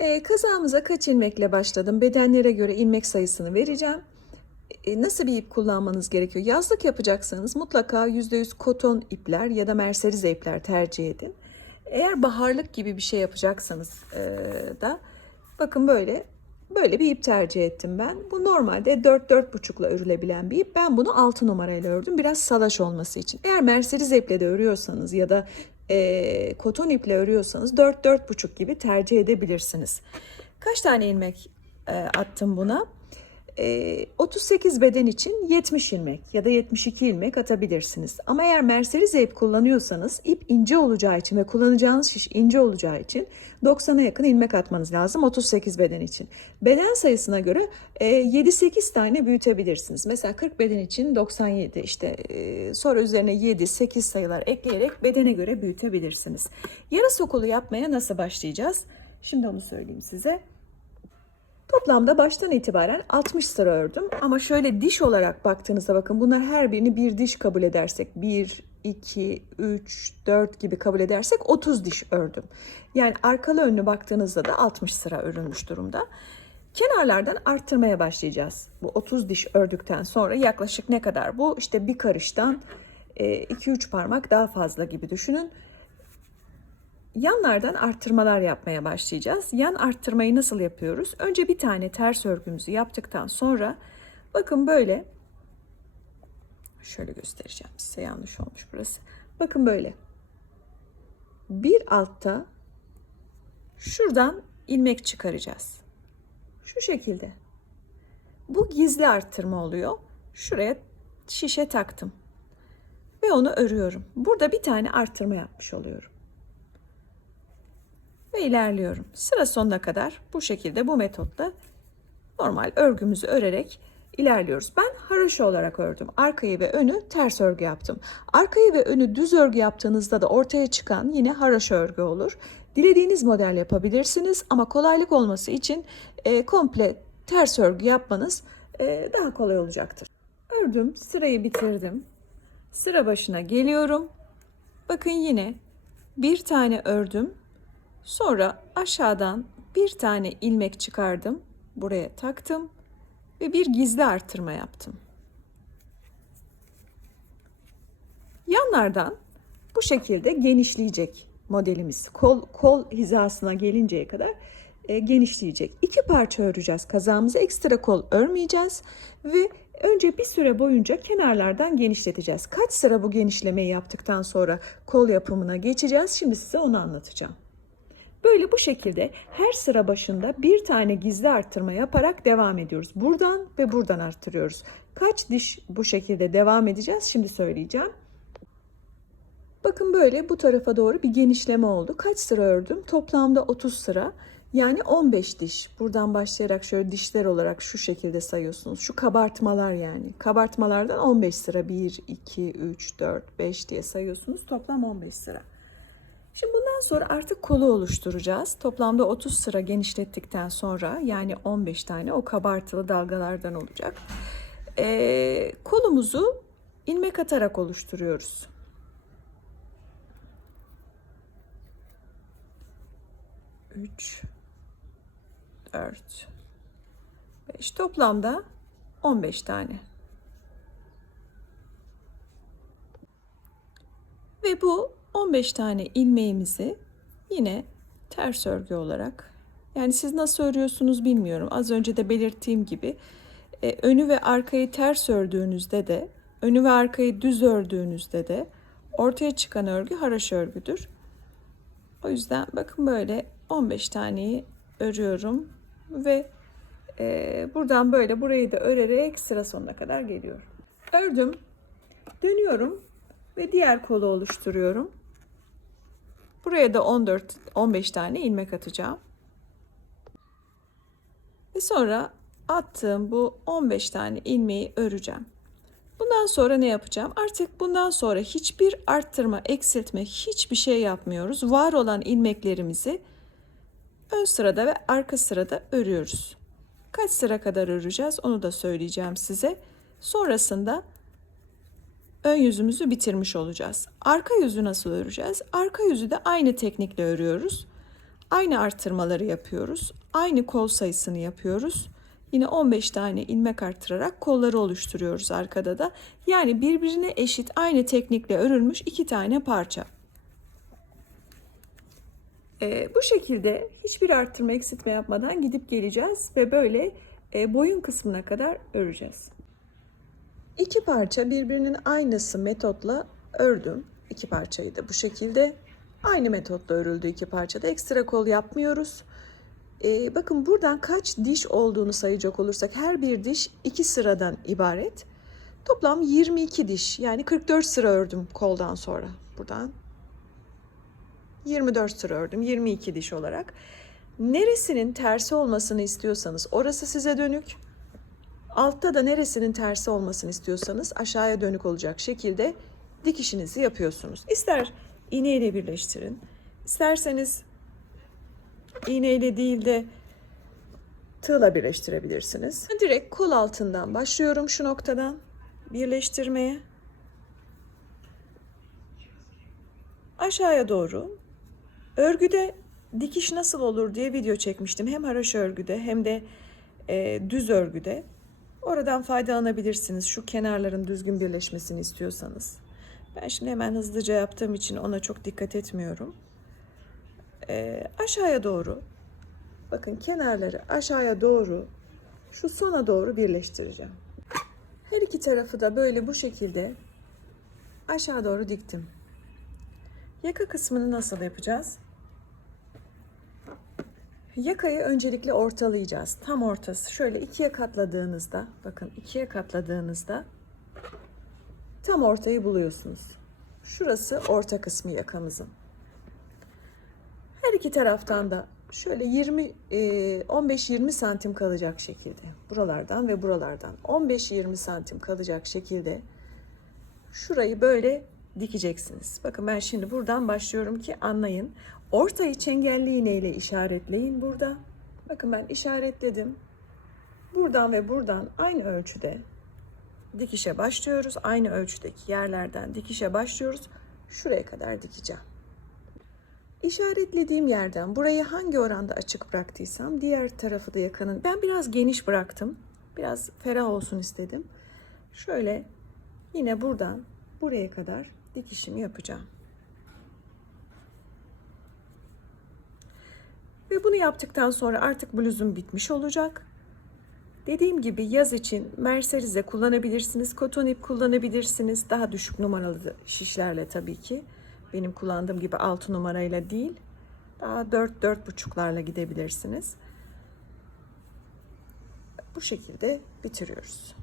E, kazağımıza kaç ilmekle başladım? Bedenlere göre ilmek sayısını vereceğim. E, nasıl bir ip kullanmanız gerekiyor? Yazlık yapacaksanız mutlaka %100 koton ipler ya da merserize ipler tercih edin. Eğer baharlık gibi bir şey yapacaksanız e, da bakın böyle böyle bir ip tercih ettim ben. Bu normalde 4-4,5'la örülebilen bir ip. Ben bunu 6 numarayla ördüm. Biraz salaş olması için. Eğer merserize iple de örüyorsanız ya da e, koton iple örüyorsanız 4-4,5 gibi tercih edebilirsiniz. Kaç tane ilmek e, attım buna? E, 38 beden için 70 ilmek ya da 72 ilmek atabilirsiniz. Ama eğer merserize ip kullanıyorsanız ip ince olacağı için ve kullanacağınız şiş ince olacağı için 90'a yakın ilmek atmanız lazım 38 beden için. Beden sayısına göre e, 7-8 tane büyütebilirsiniz. Mesela 40 beden için 97 işte sonra üzerine 7-8 sayılar ekleyerek bedene göre büyütebilirsiniz. Yarı sokulu yapmaya nasıl başlayacağız? Şimdi onu söyleyeyim size. Toplamda baştan itibaren 60 sıra ördüm. Ama şöyle diş olarak baktığınızda bakın bunlar her birini bir diş kabul edersek 1, 2, 3, 4 gibi kabul edersek 30 diş ördüm. Yani arkalı önlü baktığınızda da 60 sıra örülmüş durumda. Kenarlardan arttırmaya başlayacağız. Bu 30 diş ördükten sonra yaklaşık ne kadar bu? İşte bir karıştan 2-3 parmak daha fazla gibi düşünün yanlardan arttırmalar yapmaya başlayacağız. Yan arttırmayı nasıl yapıyoruz? Önce bir tane ters örgümüzü yaptıktan sonra bakın böyle şöyle göstereceğim size yanlış olmuş burası. Bakın böyle. Bir altta şuradan ilmek çıkaracağız. Şu şekilde. Bu gizli arttırma oluyor. Şuraya şişe taktım. Ve onu örüyorum. Burada bir tane arttırma yapmış oluyorum ve ilerliyorum. Sıra sonuna kadar bu şekilde bu metotla normal örgümüzü örerek ilerliyoruz. Ben haraşo olarak ördüm. Arkayı ve önü ters örgü yaptım. Arkayı ve önü düz örgü yaptığınızda da ortaya çıkan yine haraşo örgü olur. Dilediğiniz model yapabilirsiniz ama kolaylık olması için e, komple ters örgü yapmanız e, daha kolay olacaktır. Ördüm, sırayı bitirdim. Sıra başına geliyorum. Bakın yine bir tane ördüm. Sonra aşağıdan bir tane ilmek çıkardım. Buraya taktım ve bir gizli artırma yaptım. Yanlardan bu şekilde genişleyecek modelimiz. Kol, kol hizasına gelinceye kadar e, genişleyecek. İki parça öreceğiz kazağımızı. Ekstra kol örmeyeceğiz ve önce bir süre boyunca kenarlardan genişleteceğiz. Kaç sıra bu genişlemeyi yaptıktan sonra kol yapımına geçeceğiz. Şimdi size onu anlatacağım. Böyle bu şekilde her sıra başında bir tane gizli arttırma yaparak devam ediyoruz. Buradan ve buradan arttırıyoruz. Kaç diş bu şekilde devam edeceğiz şimdi söyleyeceğim. Bakın böyle bu tarafa doğru bir genişleme oldu. Kaç sıra ördüm? Toplamda 30 sıra. Yani 15 diş. Buradan başlayarak şöyle dişler olarak şu şekilde sayıyorsunuz. Şu kabartmalar yani. Kabartmalardan 15 sıra. 1, 2, 3, 4, 5 diye sayıyorsunuz. Toplam 15 sıra. Şimdi bundan sonra artık kolu oluşturacağız. Toplamda 30 sıra genişlettikten sonra yani 15 tane o kabartılı dalgalardan olacak. Ee, kolumuzu ilmek atarak oluşturuyoruz. Üç, dört, beş. Toplamda 15 tane. Ve bu 15 tane ilmeğimizi yine ters örgü olarak yani siz nasıl örüyorsunuz bilmiyorum. Az önce de belirttiğim gibi e, önü ve arkayı ters ördüğünüzde de önü ve arkayı düz ördüğünüzde de ortaya çıkan örgü haraş örgüdür. O yüzden bakın böyle 15 taneyi örüyorum ve e, buradan böyle burayı da örerek sıra sonuna kadar geliyorum. Ördüm, dönüyorum ve diğer kolu oluşturuyorum. Buraya da 14 15 tane ilmek atacağım. Ve sonra attığım bu 15 tane ilmeği öreceğim. Bundan sonra ne yapacağım? Artık bundan sonra hiçbir arttırma, eksiltme, hiçbir şey yapmıyoruz. Var olan ilmeklerimizi ön sırada ve arka sırada örüyoruz. Kaç sıra kadar öreceğiz onu da söyleyeceğim size. Sonrasında ön yüzümüzü bitirmiş olacağız. Arka yüzü nasıl öreceğiz? Arka yüzü de aynı teknikle örüyoruz. Aynı artırmaları yapıyoruz. Aynı kol sayısını yapıyoruz. Yine 15 tane ilmek arttırarak kolları oluşturuyoruz arkada da. Yani birbirine eşit aynı teknikle örülmüş iki tane parça. Ee, bu şekilde hiçbir arttırma eksiltme yapmadan gidip geleceğiz ve böyle e, boyun kısmına kadar öreceğiz. İki parça birbirinin aynısı metotla ördüm. İki parçayı da bu şekilde aynı metotla örüldü iki parçada. Ekstra kol yapmıyoruz. Ee, bakın buradan kaç diş olduğunu sayacak olursak her bir diş iki sıradan ibaret. Toplam 22 diş yani 44 sıra ördüm koldan sonra. Buradan 24 sıra ördüm 22 diş olarak. Neresinin tersi olmasını istiyorsanız orası size dönük. Altta da neresinin tersi olmasını istiyorsanız aşağıya dönük olacak şekilde dikişinizi yapıyorsunuz. İster iğneyle birleştirin. isterseniz iğneyle değil de tığla birleştirebilirsiniz. Direkt kol altından başlıyorum şu noktadan birleştirmeye. Aşağıya doğru. Örgüde dikiş nasıl olur diye video çekmiştim. Hem haraşo örgüde hem de e, düz örgüde. Oradan faydalanabilirsiniz. Şu kenarların düzgün birleşmesini istiyorsanız. Ben şimdi hemen hızlıca yaptığım için ona çok dikkat etmiyorum. E, aşağıya doğru. Bakın kenarları aşağıya doğru şu sona doğru birleştireceğim. Her iki tarafı da böyle bu şekilde aşağı doğru diktim. Yaka kısmını nasıl yapacağız? Yakayı öncelikle ortalayacağız. Tam ortası. Şöyle ikiye katladığınızda, bakın ikiye katladığınızda tam ortayı buluyorsunuz. Şurası orta kısmı yakamızın. Her iki taraftan da şöyle 20 15-20 santim kalacak şekilde buralardan ve buralardan 15-20 santim kalacak şekilde şurayı böyle dikeceksiniz. Bakın ben şimdi buradan başlıyorum ki anlayın. Ortayı çengelli iğneyle işaretleyin burada. Bakın ben işaretledim. Buradan ve buradan aynı ölçüde dikişe başlıyoruz. Aynı ölçüdeki yerlerden dikişe başlıyoruz. Şuraya kadar dikeceğim. İşaretlediğim yerden burayı hangi oranda açık bıraktıysam diğer tarafı da yakanın. Ben biraz geniş bıraktım. Biraz ferah olsun istedim. Şöyle yine buradan buraya kadar dikişimi yapacağım. Ve bunu yaptıktan sonra artık bluzum bitmiş olacak. Dediğim gibi yaz için merserize kullanabilirsiniz, koton ip kullanabilirsiniz. Daha düşük numaralı şişlerle tabii ki. Benim kullandığım gibi 6 numarayla değil. Daha 4 4,5'larla gidebilirsiniz. Bu şekilde bitiriyoruz.